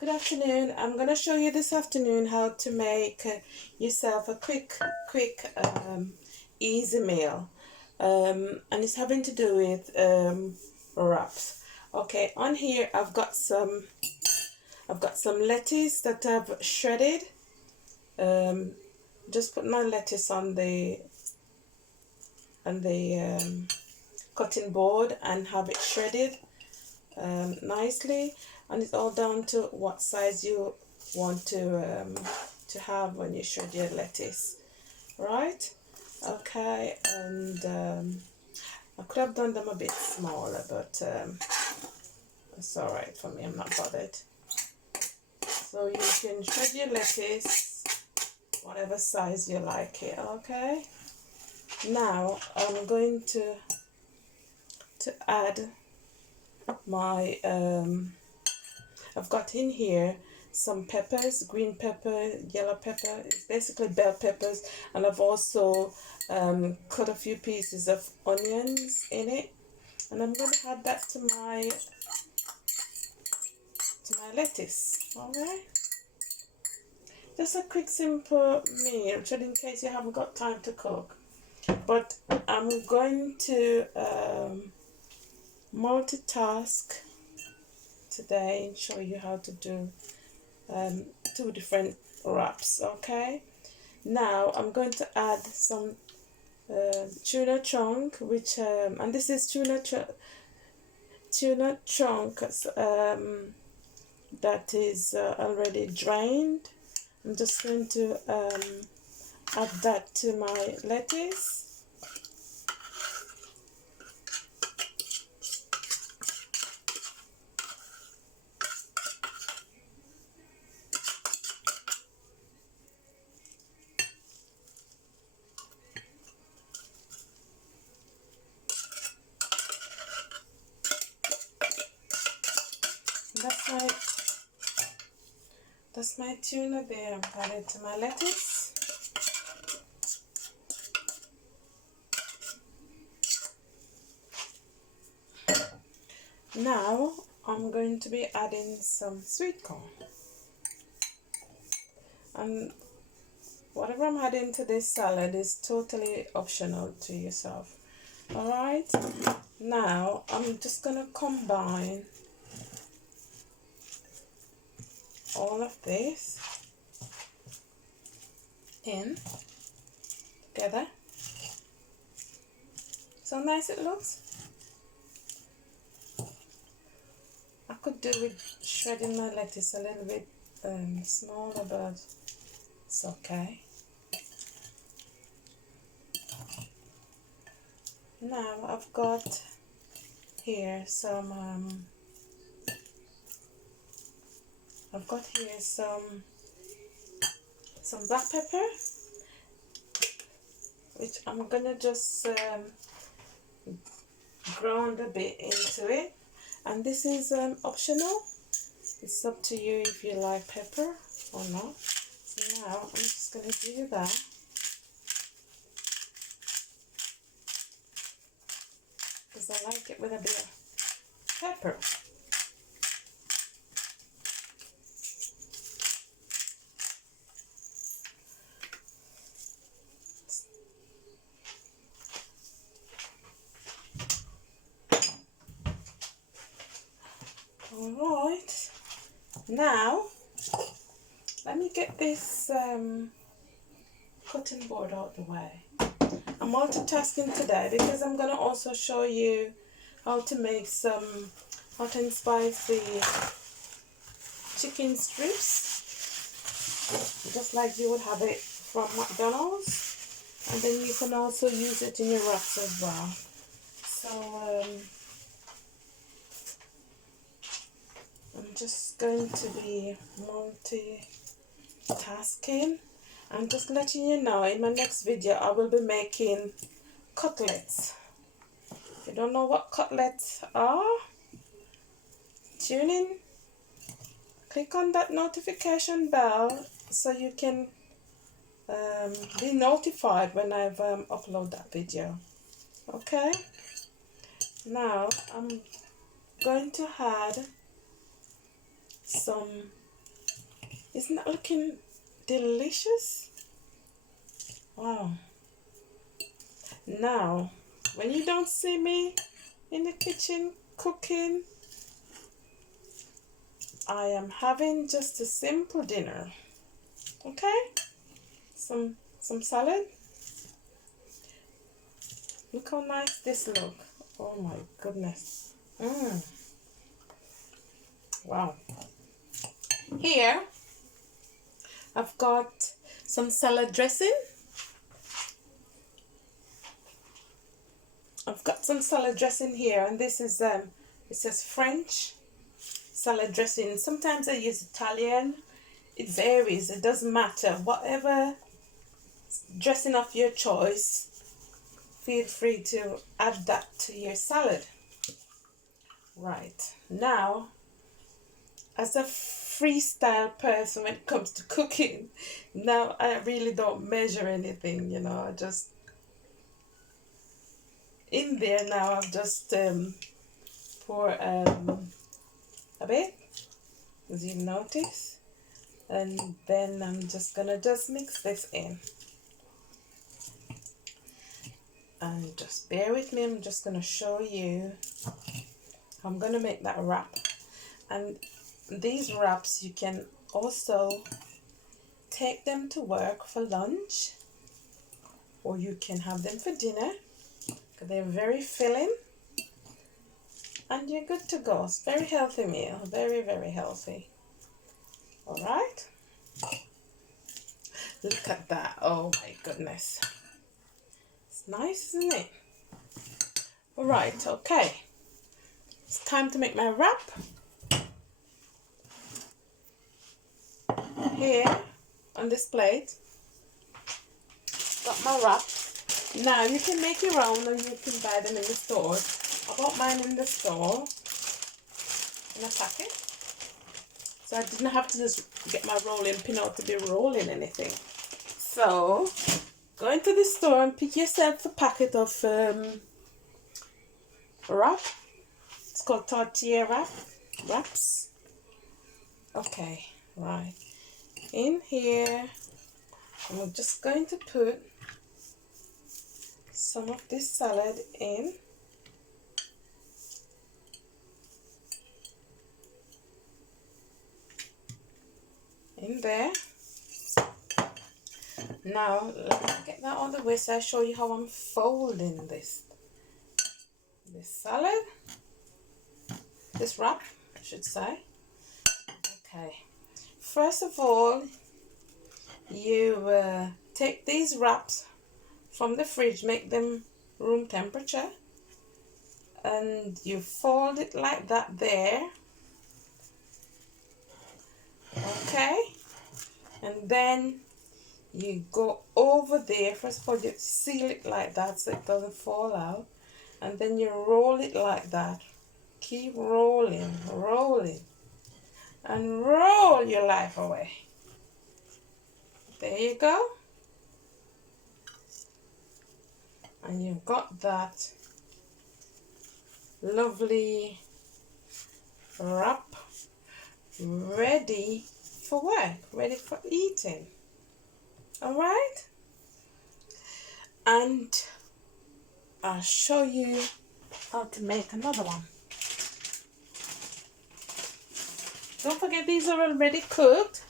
Good afternoon. I'm going to show you this afternoon how to make yourself a quick, easy meal. And it's having to do with wraps. Okay, on here I've got some lettuce that I've shredded. Um, just put my lettuce on the cutting board and have it shredded nicely, and it's all down to what size you want to have when you shred your lettuce, right? Okay, and I could have done them a bit smaller, but it's all right for me. I'm not bothered. So you can shred your lettuce whatever size you like it. Okay. Now I'm going to add my I've got in here some peppers, green pepper, yellow pepper. It's basically bell peppers, and I've also cut a few pieces of onions in it, and I'm going to add that to my lettuce. Okay, just a quick simple meal, just in case you haven't got time to cook. But I'm going to multitask today and show you how to do two different wraps. Okay, now I'm going to add some tuna chunk, which and this is tuna chunk that is already drained. I'm just going to add that to my lettuce. That's my tuna there. I've added to my lettuce. Now I'm going to be adding some sweet corn, and whatever I'm adding to this salad is totally optional to yourself. Alright, now I'm just gonna combine all of this in together. So nice it looks. I could do with shredding my lettuce a little bit smaller, but it's okay. Now I've got here some some black pepper, which I'm gonna just ground a bit into it, and this is optional. It's up to you if you like pepper or not. So now I'm just gonna do that. Because I like it with a bit of pepper. Alright, now let me get this cutting board out the way. I'm multitasking today because I'm going to also show you how to make some hot and spicy chicken strips, just like you would have it from McDonald's, and then you can also use it in your wraps as well. So I'm just going to be multitasking. I'm just letting you know, in my next video I will be making cutlets. If you don't know what cutlets are, tune in, click on that notification bell so you can be notified when I've upload that video. Okay, now I'm going to add some Isn't that looking delicious? Wow. Now, when you don't see me in the kitchen cooking, I am having just a simple dinner. Okay? Some salad. Look how nice this look. Oh my goodness. Wow. Here, I've got some salad dressing. I've got some salad dressing here, and this is it says French salad dressing. Sometimes I use Italian. It varies. It doesn't matter. Whatever dressing of your choice, feel free to add that to your salad. Right. Now, as a freestyle person when it comes to cooking, now I really don't measure anything, you know. I just in there now I've just pour a bit, as you notice, and then I'm just gonna mix this in. And just bear with me, I'm just gonna show you how I'm gonna make that wrap. And these wraps, you can also take them to work for lunch, or you can have them for dinner. They're very filling, and you're good to go. It's a very healthy meal, very, very healthy. All right, look at that. Oh my goodness, it's nice, isn't it? All right, okay, it's time to make my wrap. Here on this plate, got my wrap. Now you can make your own, or you can buy them in the store. I bought mine in the store in a packet, so I didn't have to just get my rolling pin out to be rolling anything. So go into the store and pick yourself a packet of wrap. It's called tortilla wraps. Okay, right. In here, I'm just going to put some of this salad in. In there. Now let me get that on the way so I'll show you how I'm folding this salad, this wrap I should say. Okay, first of all, you take these wraps from the fridge, make them room temperature, and you fold it like that there. Okay, and then you go over there. First of all, you seal it like that so it doesn't fall out, and then you roll it like that. Keep rolling, rolling, and roll your life away. There you go. And you've got that lovely wrap ready for work, ready for eating. All right, and I'll show you how to make another one. Don't forget, these are already cooked.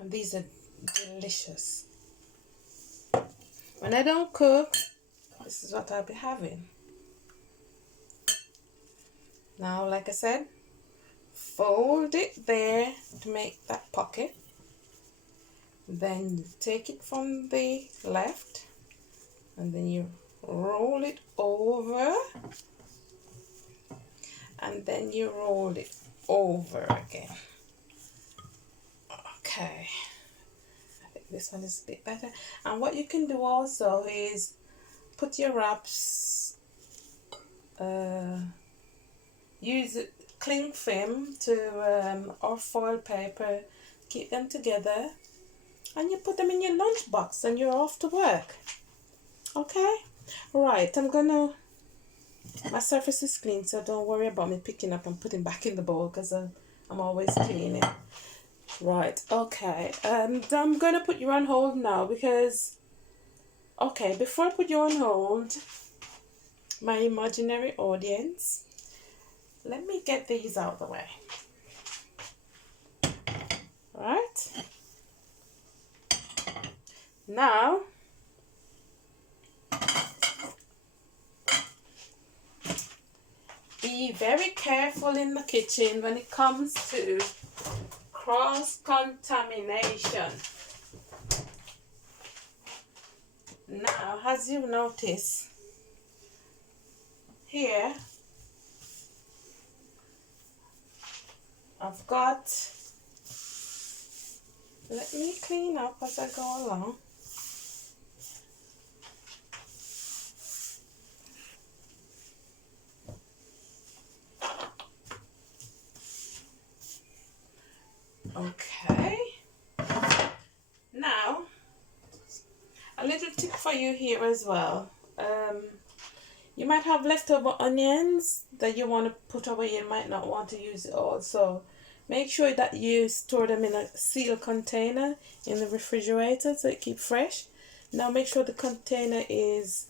And these are delicious. When I don't cook, this is what I'll be having. Now, like I said, fold it there to make that pocket. Then you take it from the left, and then you roll it over and then you roll it over again. Okay, I think this one is a bit better. And what you can do also is put your wraps, use cling film to or foil paper, keep them together, and you put them in your lunchbox and you're off to work. Okay, right, my surface is clean, so don't worry about me picking up and putting back in the bowl, because I'm always cleaning. Right, okay, and I'm gonna put you on hold now because, okay, before I put you on hold, my imaginary audience, let me get these out of the way. Right, now be very careful in the kitchen when it comes to cross-contamination. Now, as you notice, here I've got, let me clean up as I go along. Okay, now a little tip for you here as well. You might have leftover onions that you want to put away. You might not want to use it all, so make sure that you store them in a sealed container in the refrigerator so it keeps fresh. Now make sure the container is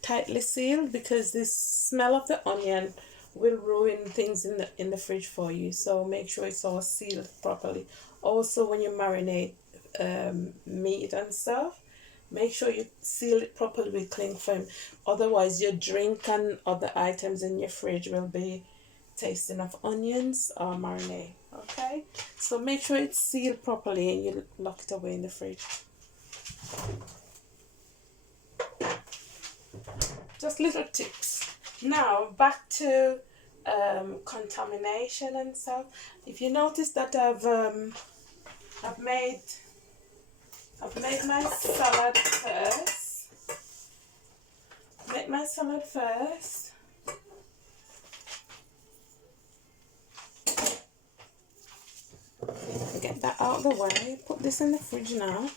tightly sealed, because this smell of the onion will ruin things in the fridge for you. So make sure it's all sealed properly. Also, when you marinate meat and stuff, make sure you seal it properly with cling film. Otherwise, your drink and other items in your fridge will be tasting of onions or marinade. Okay, so make sure it's sealed properly and you lock it away in the fridge. Just little tips. Now back to contamination and stuff. If you notice that I've made my salad first. Make my salad first. Get that out of the way. Put this in the fridge now.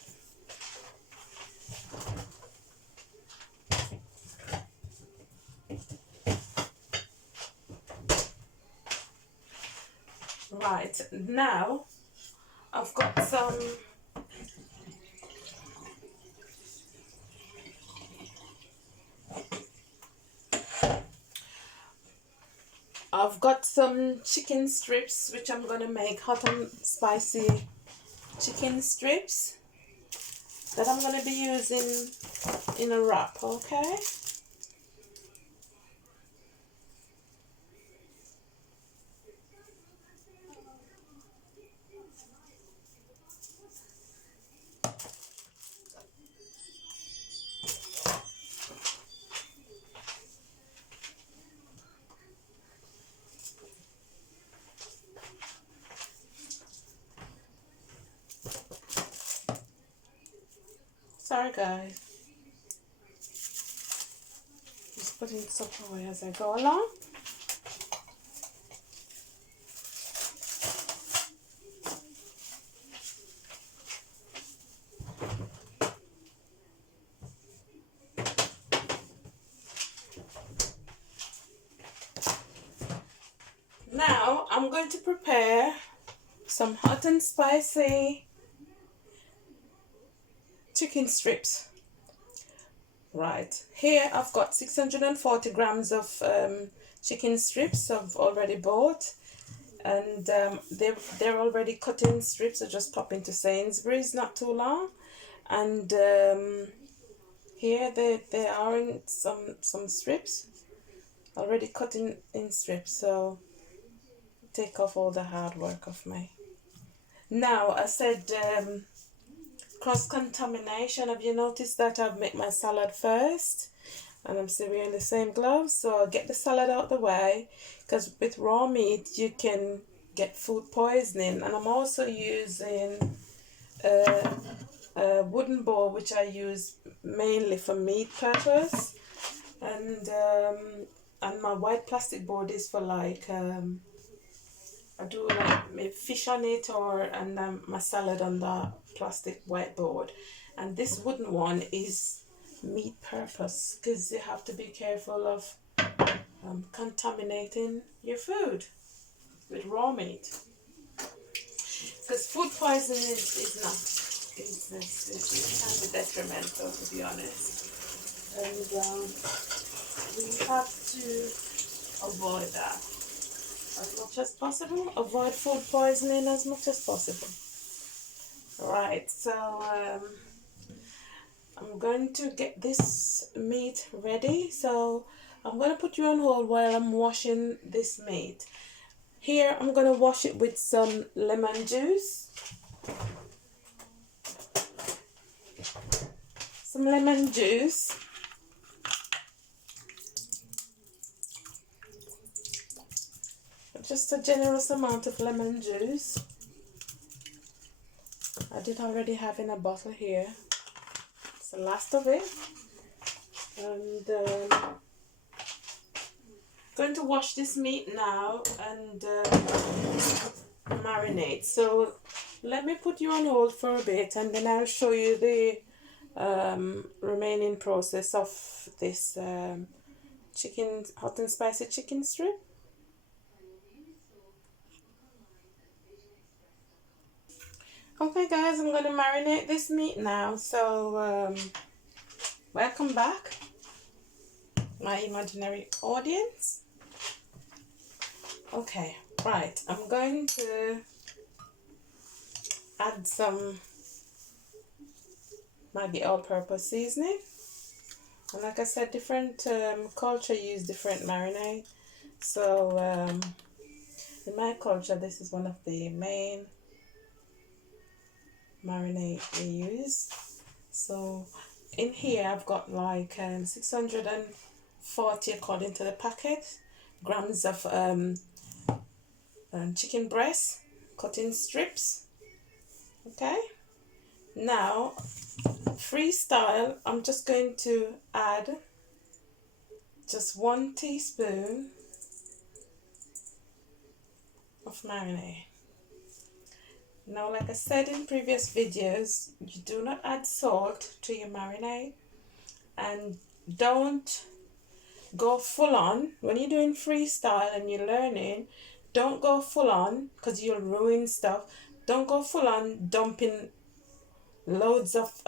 Right, now I've got some chicken strips, which I'm gonna make hot and spicy chicken strips that I'm gonna be using in a wrap. Okay, sorry guys, just putting stuff away as I go along. Now I'm going to prepare some hot and spicy chicken strips. Right, here I've got 640 grams of chicken strips I've already bought, and they're already cut in strips. I just pop into Sainsbury's not too long, and here they are in some strips already cut in strips, so take off all the hard work of me. Now I said cross contamination. Have you noticed that I've made my salad first and I'm still wearing the same gloves. So I'll get the salad out the way, because with raw meat you can get food poisoning. And I'm also using a wooden bowl, which I use mainly for meat purpose, and my white plastic board is for like I do like maybe fish on it, or and my salad on the plastic white board. And this wooden one is meat purpose, because you have to be careful of contaminating your food with raw meat, because food poisoning is not it can be detrimental, to be honest, and we have to avoid that as much as possible. Avoid food poisoning as much as possible. Right, so I'm going to get this meat ready. So I'm going to put you on hold while I'm washing this meat. Here I'm going to wash it with some lemon juice. Some lemon juice. Just a generous amount of lemon juice. I did already have in a bottle here. It's the last of it. And going to wash this meat now and marinate. So let me put you on hold for a bit, and then I'll show you the remaining process of this chicken, hot and spicy chicken strip. Okay guys, I'm going to marinate this meat now. So welcome back, my imaginary audience. Okay, right, I'm going to add some Maggi all-purpose seasoning. And like I said, different culture use different marinade. So in my culture, this is one of the main marinade we use. So in here I've got like 640, according to the packet, grams of chicken breast cut in strips. Okay, now freestyle, I'm just going to add just 1 teaspoon of marinade. Now, like I said in previous videos, you do not add salt to your marinade, and don't go full on when you're doing freestyle and you're learning. Don't go full on, because you'll ruin stuff. Don't go full on dumping loads of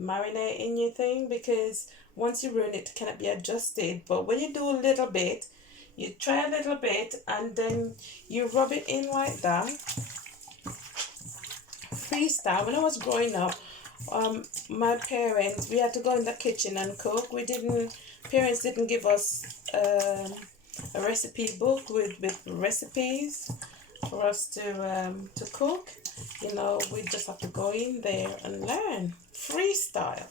marinade in your thing, because once you ruin it, it cannot be adjusted. But when you do a little bit, you try a little bit and then you rub it in like that. Freestyle, when I was growing up, my parents, we had to go in the kitchen and cook. Parents didn't give us a recipe book with recipes for us to cook. You know, we just have to go in there and learn. Freestyle.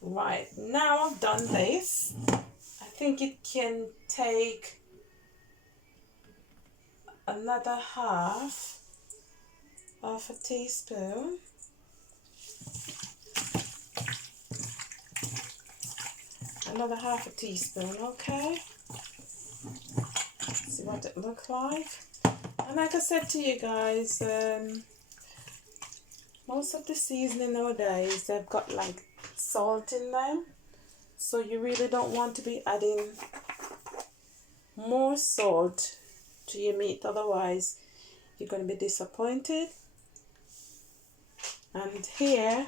Right, now I've done this. I think it can take another half of a teaspoon. Another half a teaspoon, okay? See what it looks like. And like I said to you guys, most of the seasoning nowadays, they've got like salt in them. So you really don't want to be adding more salt to your meat, otherwise you're going to be disappointed. And here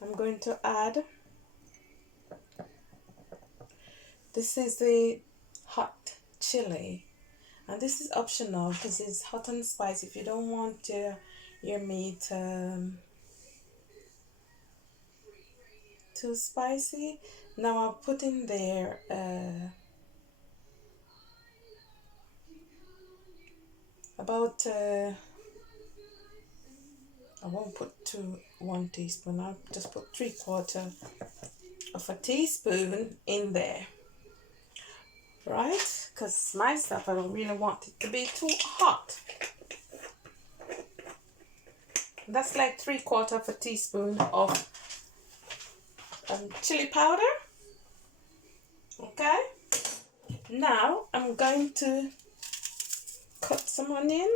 I'm going to add, this is the hot chili, and this is optional because it's hot and spicy. If you don't want your meat too spicy, now I'll put in there about I won't put 1 teaspoon, I'll just put 3/4 of a teaspoon in there, right? Because my stuff, I don't really want it to be too hot. That's like 3/4 of a teaspoon of chili powder. Okay, now I'm going to cut some onion.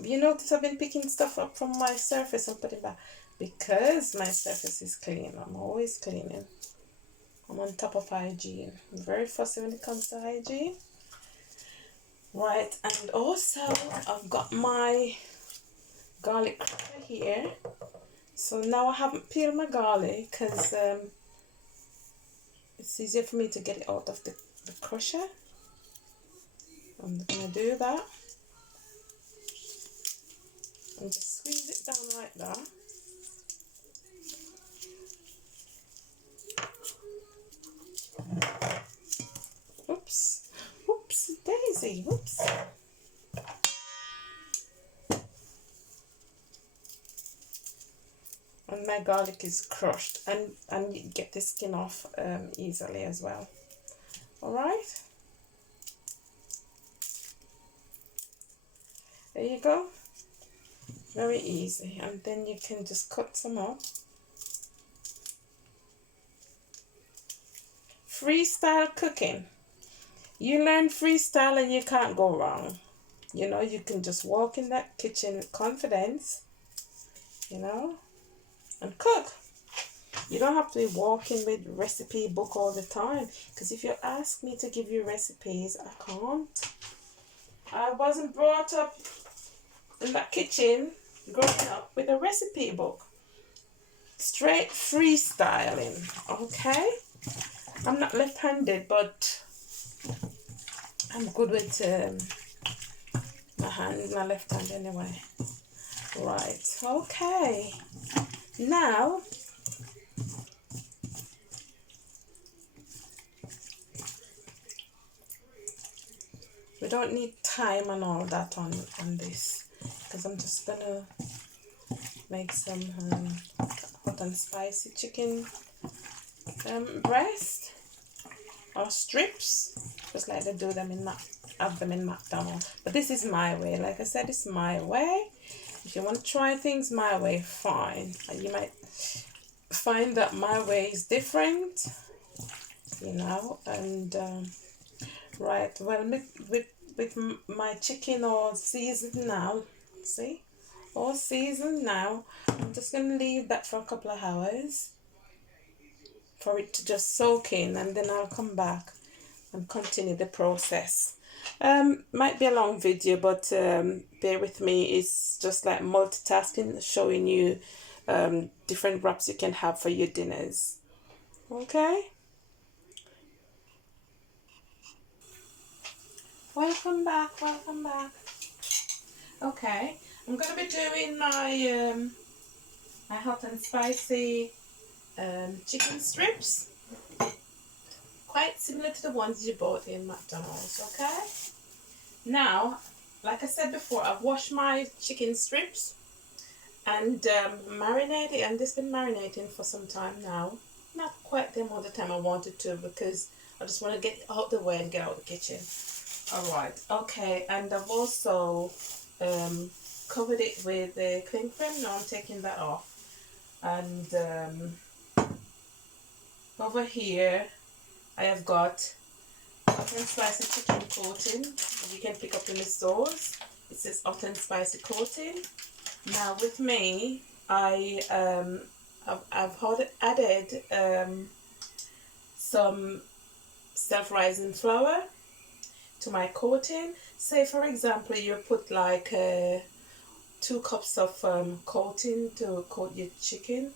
You notice I've been picking stuff up from my surface and putting back because my surface is clean. I'm always cleaning. I'm on top of hygiene. I'm very fussy when it comes to hygiene. Right, and also I've got my garlic crusher here. So now I haven't peeled my garlic because it's easier for me to get it out of the crusher. I'm going to do that. And just squeeze it down like that. Oops, whoops, daisy, whoops. And my garlic is crushed, and you get the skin off easily as well. All right, there you go. Very easy, and then you can just cut some up. Freestyle cooking. You learn freestyle and you can't go wrong. You know, you can just walk in that kitchen with confidence, you know, and cook. You don't have to be walking with recipe book all the time, because if you ask me to give you recipes, I can't. I wasn't brought up in that kitchen growing up with a recipe book. Straight freestyling, okay? I'm not left-handed, but I'm good with my hand, my left hand anyway. Right, okay. Now, we don't need thyme and all that on this, because I'm just gonna make some hot and spicy chicken breast or strips, just like they do them in have them in McDonald's. But this is my way. Like I said, it's my way. If you want to try things my way, fine. You might find that my way is different, you know. And right, well, with my chicken all seasoned now, see, all seasoned now. I'm just gonna leave that for a couple of hours for it to just soak in, and then I'll come back and continue the process. Might be a long video, but bear with me. It's just like multitasking, showing you different wraps you can have for your dinners. Okay, welcome back, welcome back. Okay, I'm gonna be doing my my hot and spicy chicken strips, quite similar to the ones you bought in McDonald's. Okay, now, like I said before, I've washed my chicken strips and marinated, and this has been marinating for some time now. Not quite the amount of time I wanted to, because I just want to get out the way and get out the kitchen. Alright, okay, and I've also covered it with cling film. Now I'm taking that off. And over here I have got hot and spicy chicken coating. You can pick up in the stores. It says hot and spicy coating. Now with me, I've added some self-rising flour to my coating. Say for example you put like 2 cups of coating to coat your chicken.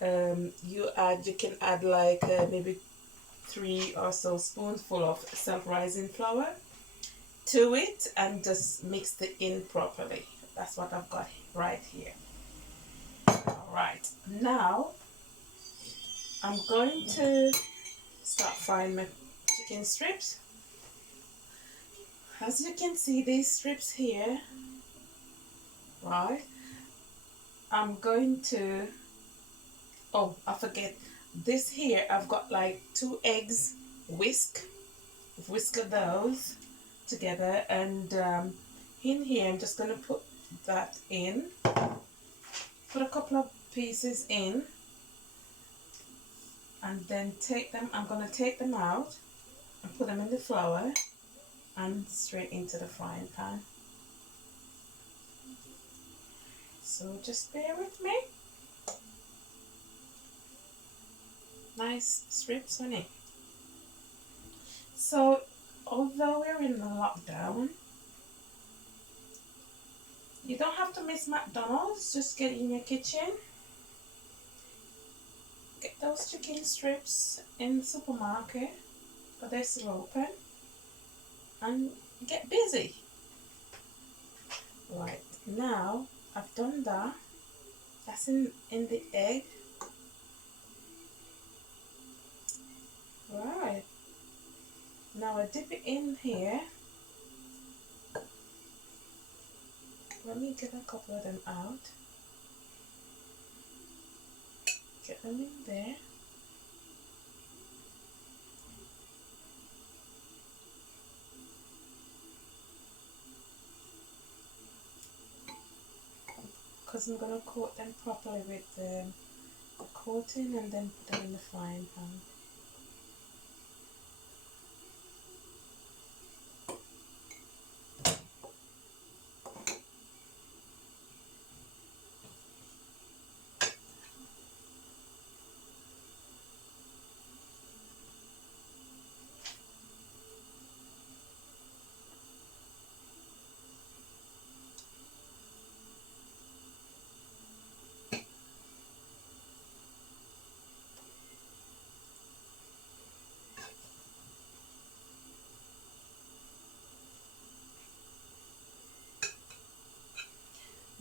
You can add like maybe 3 or so spoonful of self-rising flour to it, and just mix it in properly. That's what I've got right here. Alright, now I'm going to start frying my chicken strips. As you can see, these strips here, right? I'm going to, oh, I forget. This here, I've got like 2 eggs, whisk those together, and in here, I'm just going to put that in, put a couple of pieces in, and then I'm going to take them out and put them in the flour and straight into the frying pan. So just bear with me. Nice strips, honey. So although we're in the lockdown, you don't have to miss McDonald's. Just get in your kitchen, get those chicken strips in the supermarket, but they're still open, and get busy. Right, now I've done that. That's in the egg. Right, now I dip it in here. Let me get a couple of them out. Get them in there. Because I'm going to coat them properly with the coating and then put them in the frying pan.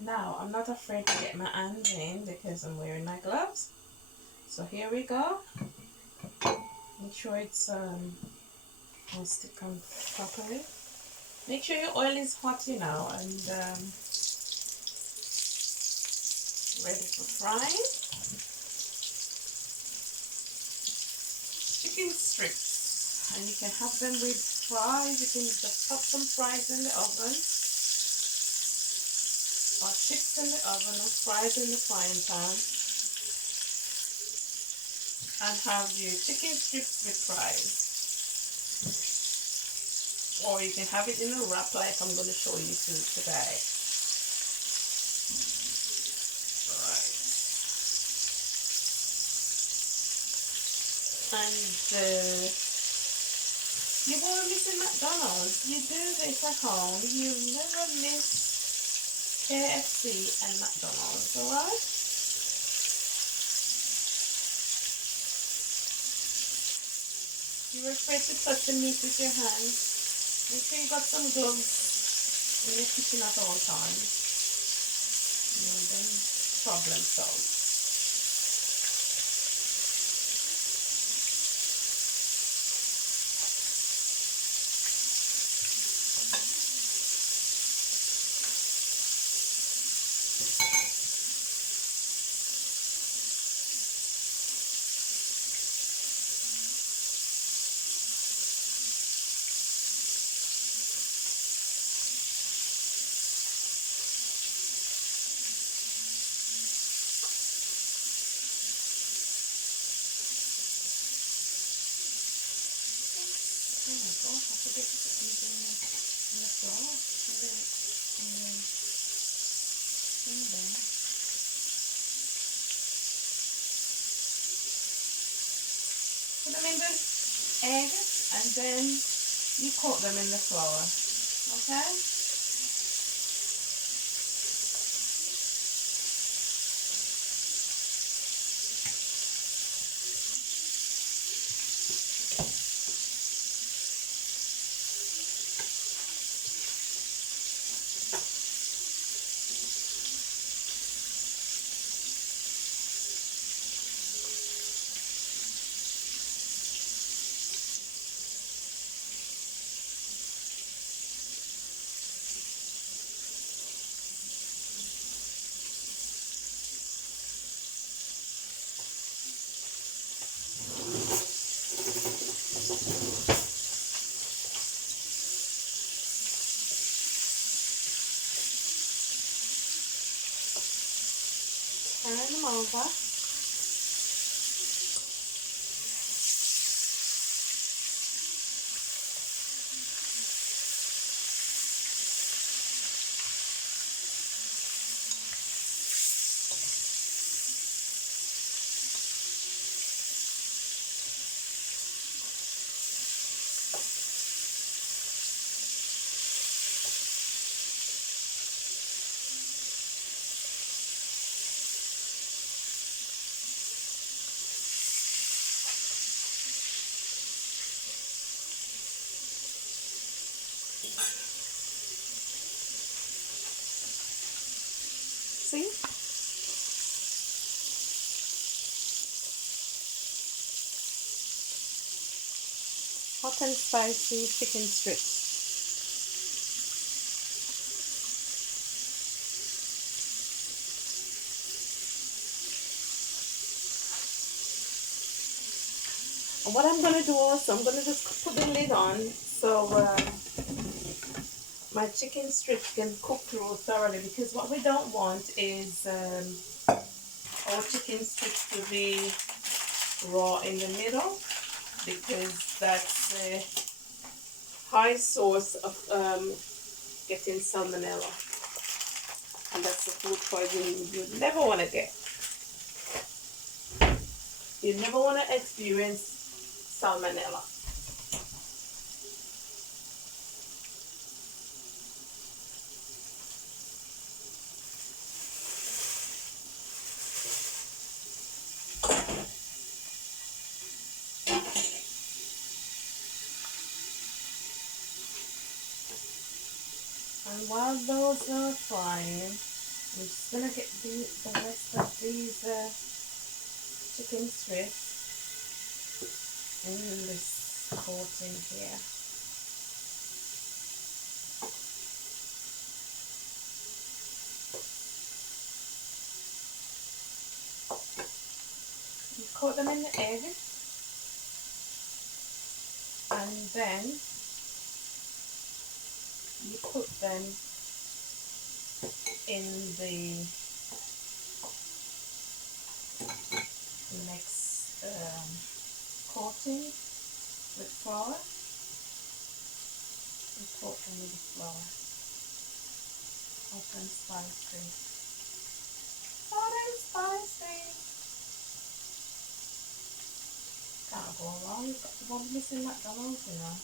Now, I'm not afraid to get my hands in because I'm wearing my gloves. So here we go. Make sure it's will stick on properly. Make sure your oil is hot, you know, and ready for frying. Chicken strips, and you can have them with fries. You can just pop some fries in the oven, or chips in the oven, or fries in the frying pan, and have your chicken strips with fries. Or you can have it in a wrap like I'm going to show you today. Alright. And you won't miss in McDonald's. You do this at home, you never miss KFC and McDonald's, alright? You're afraid to touch the meat with your hands. Make sure you got some gloves in your kitchen at all times. And then problem solved. Oh my gosh, I forget to put these in the flour. In there. Put them in the egg and then you coat them in the flour. Okay? Turn them over. See? Hot and spicy chicken strips. And what I'm going to do also, I'm going to just put the lid on so my chicken strips can cook through thoroughly, because what we don't want is our chicken strips to be raw in the middle, because that's a high source of getting salmonella, and that's the food poisoning you never want to get. You never want to experience salmonella. And while those are frying, I'm just going to get the rest of these chicken strips in this coating here. You coat them in the egg, and then you put them in the next coating with flour. You coat them with the flour. Hot and spicy. Hot and spicy. Can't go wrong. You've got to go missing McDonald's, you know.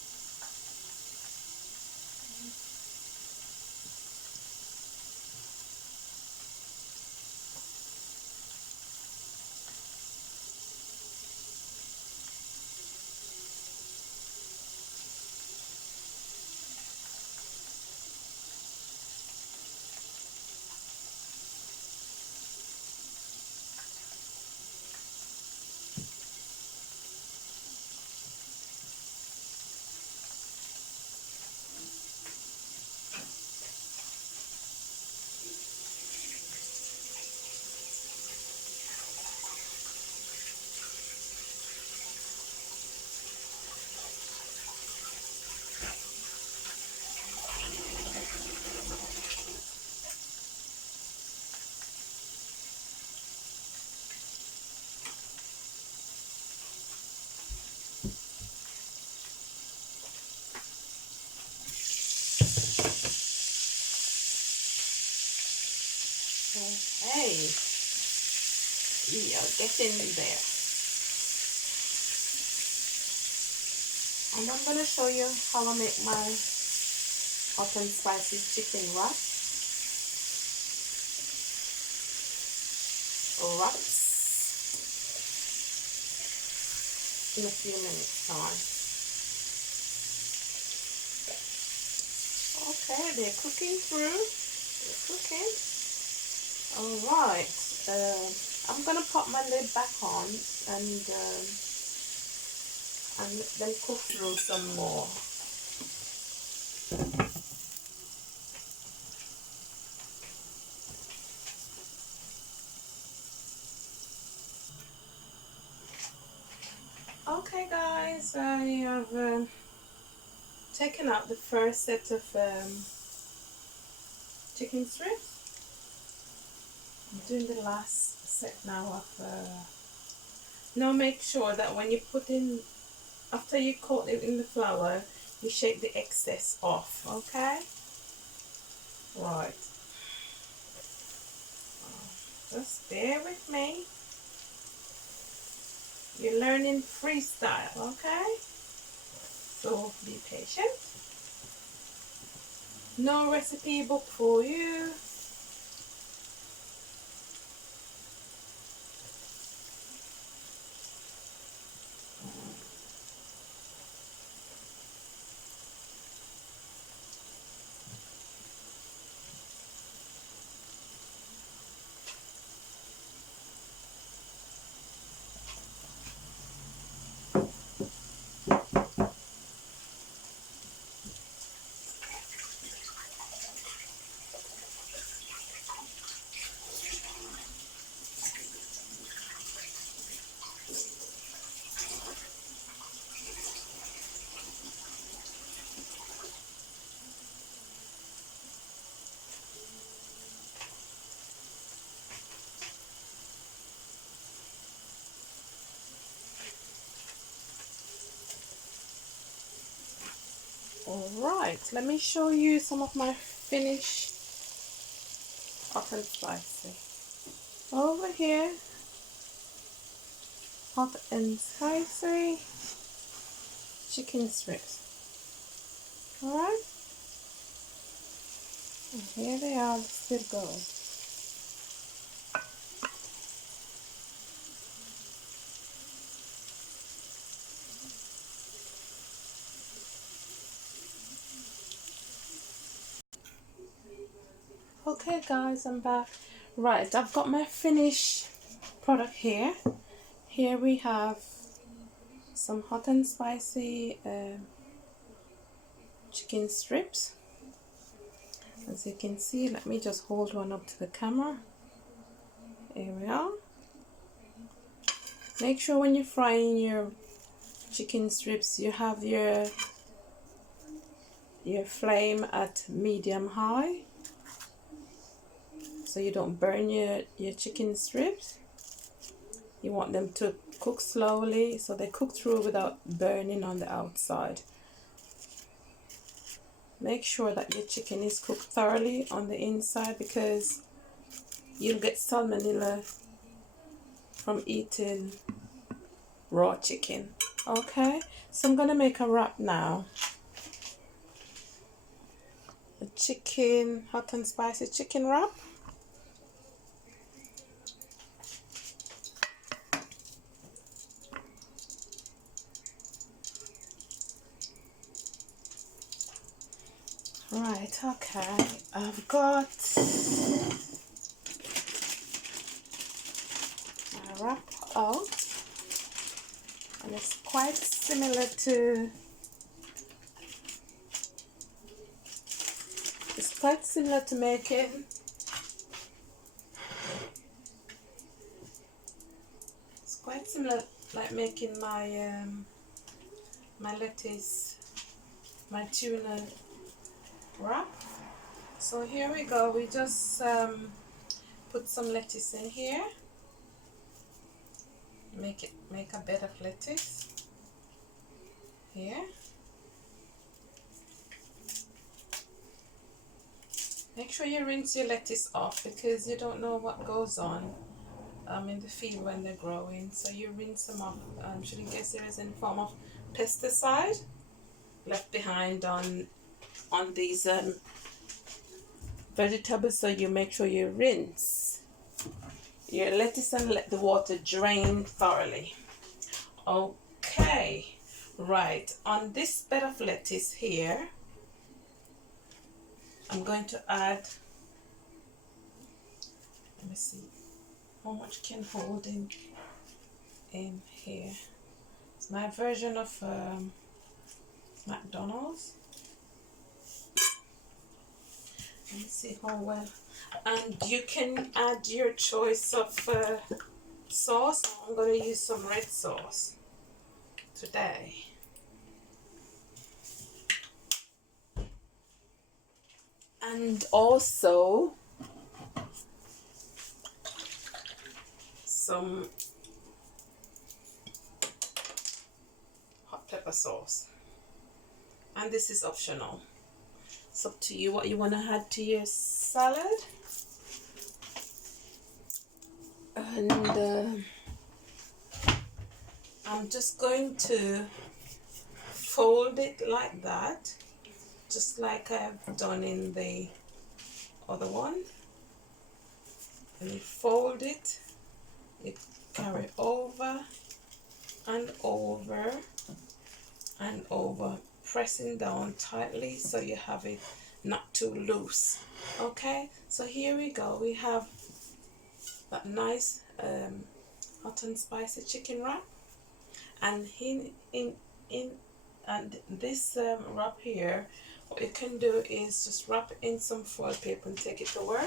Okay, we are getting there. And I'm going to show you how I make my hot and spicy chicken wraps in a few minutes time. Okay, they're cooking through. They're cooking. Alright, I'm going to pop my lid back on and let them cook through some more. Okay guys, I have taken out the first set of chicken strips. I'm doing the last set now of now make sure that when you put in, after you coat it in the flour, you shake the excess off, okay? Right. Just bear with me. You're learning freestyle, okay? So be patient. No recipe book for you. Alright, let me show you some of my finished hot and spicy. Over here, hot and spicy chicken strips. Alright, and here they are, still going. Okay guys, I'm back. Right, I've got my finished product here. Here we have some hot and spicy chicken strips. As you can see, let me just hold one up to the camera. Here we are. Make sure when you're frying your chicken strips, you have your flame at medium high, so you don't burn your chicken strips. You want them to cook slowly so they cook through without burning on the outside. Make sure that your chicken is cooked thoroughly on the inside, because you'll get salmonella from eating raw chicken. Okay, so I'm gonna make a wrap now. A chicken, hot and spicy chicken wrap. Right, okay, I've got my wrap out, and it's quite similar to making like making my my lettuce, my tuna wrap. So here we go. We just put some lettuce in here. Make a bed of lettuce here. Make sure you rinse your lettuce off, because you don't know what goes on in the field when they're growing. So you rinse them off, should in case there is any form of pesticide left behind on these vegetables. So you make sure you rinse your lettuce and let the water drain thoroughly. Okay, right, on this bed of lettuce here, I'm going to add, let me see how much can hold in here. It's my version of McDonald's. Let me see how well. And you can add your choice of sauce. I'm going to use some red sauce today. And also some hot pepper sauce, and this is optional. It's up to you what you want to add to your salad. And I'm just going to fold it like that, just like I've done in the other one. And you fold it, you carry over and over and over, pressing down tightly so you have it not too loose. Okay, so here we go. We have that nice hot and spicy chicken wrap, and and this wrap here, what you can do is just wrap in some foil paper and take it to work,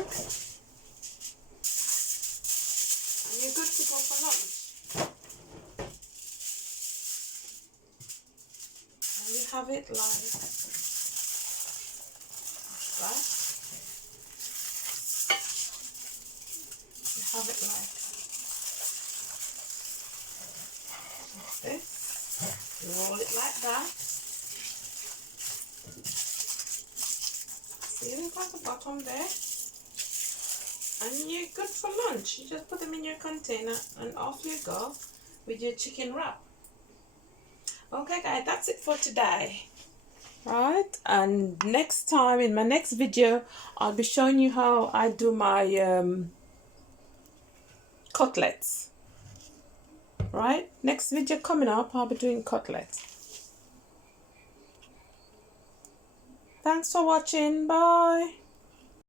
and you're good to go for lunch. And you have it like that. You have it like this. You roll it like that. See, look at the bottom there. And you're good for lunch. You just put them in your container and off you go with your chicken wrap. Okay guys, that's it for today. Right, and next time, in my next video, I'll be showing you how I do my cutlets. Right, next video coming up, I'll be doing cutlets. Thanks for watching. Bye.